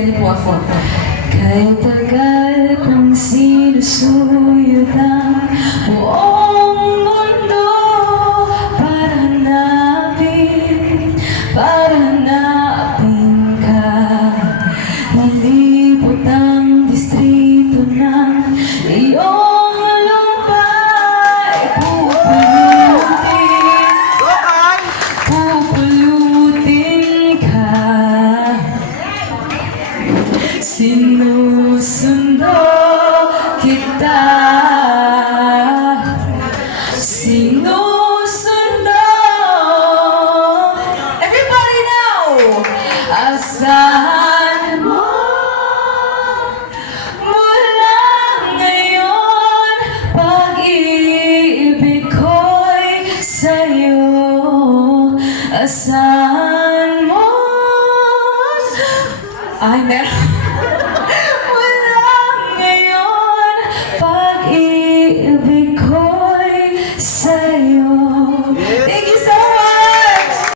Ready po ako. Kahit tagal kong sinusuyod ang buong mundo para hanapin ka. Nalibot ang distrito ng iyong lumbay. Pupulutin ka. Sinusundo kita. Sinusundo. Everybody now! Asahan mo mula ngayon, pag-ibig ko'y sa'yo. Asahan mo. Ay, meron.